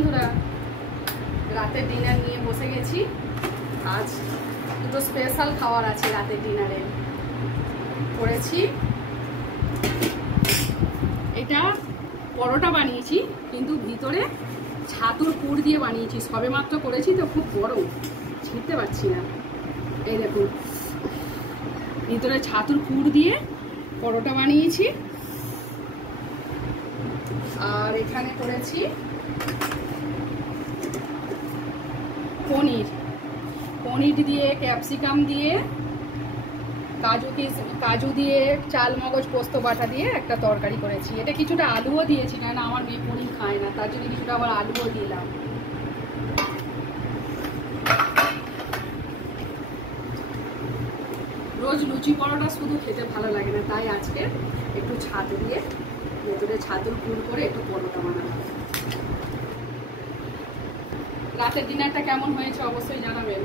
বন্ধুরা, রাতের ডিনার নিয়ে বসে গেছি। আজ দুটো স্পেশাল খাবার আছে রাতের ডিনারে। করেছি এটা পরোটা বানিয়েছি, কিন্তু ভিতরে ছাতুর পুর দিয়ে বানিয়েছি। সবে মাত্র করেছি তো, খুব গরম, ছিঁড়তে পারছি না। এই দেখুন, ভিতরে ছাতুর পুর দিয়ে পরোটা বানিয়েছি। আর এখানে করেছি পনির দিয়ে, ক্যাপসিকাম দিয়ে, কাজু দিয়ে, চাল মগজ পোস্ত বাটা দিয়ে একটা তরকারি করেছি। এটা কিছুটা আলুও দিয়েছি, কেন আমার মেয়ে পনির খায় না, তার জন্য কিছুটা আবার আলুও দিলাম। রোজ লুচি পরোটা শুধু খেতে ভালো লাগে না, তাই আজকে একটু ছাতু দিয়ে, ভেতরে ছাতুর পুর করে একটু পরোটা বানালাম। রাতের ডিনারটা কেমন হয়েছে অবশ্যই জানাবেন।